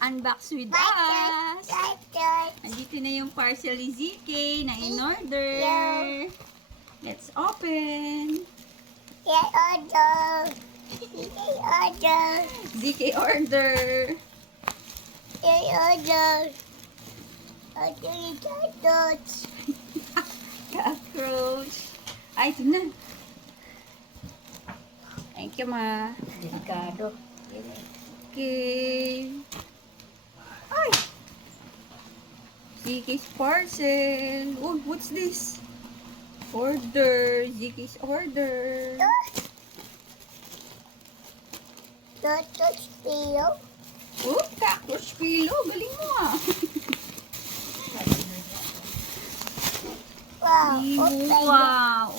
Unbox with us. Andito na yung parcel ni ZK na in-order. Let's open. ZK order. Cockroach. Ay, ito na. Thank you, ma. Delikado. Okay. Ay! ZK's parcel. Oh, what's this? Order. ZK's order. Oh, cockroach pillow. Galing mo ah. Wow. Open. Wow.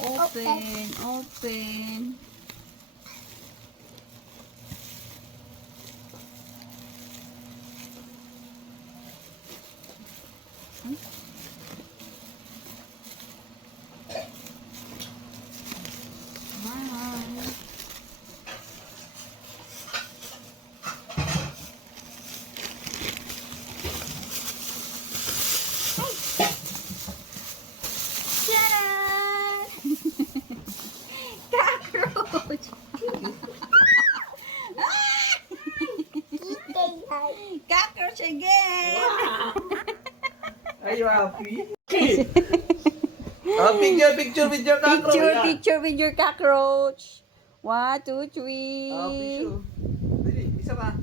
Tcharam! Cockroach! Cockroach again! Are you happy? Picture with your cockroach. Picture with your cockroach. 1, 2, 3. Picture. Dali, isa pa.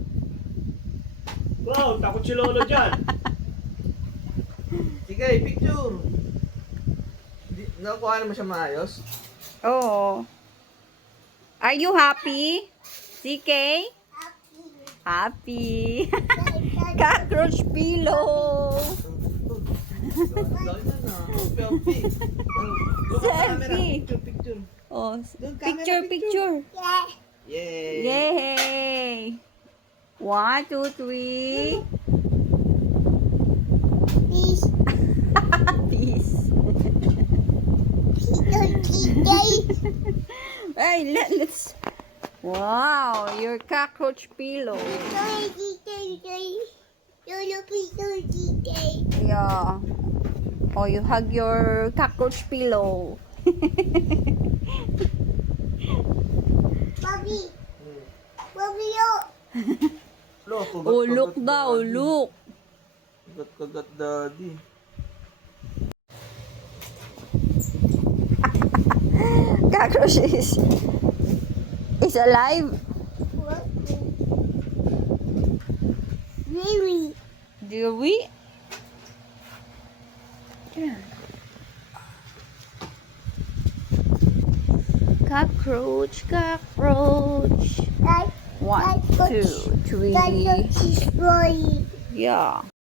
Wow, takot si Lolo dyan. Sige, picture. Nakuha naman siya maayos. Oh. Are you happy? CK? Happy. Cockroach pillow. Selfie. Picture. Oh, Doon, camera, picture. Yay. Yay. 1, 2, 3. Peace. Hey, let's. Wow, your cockroach pillow. Yeah. Oh, you hug your cockroach pillow. Oh, look daw, look. Kagat daddy. Cockroach is alive. Do we? Yeah. Cockroach. 1, 2, 3. Yeah.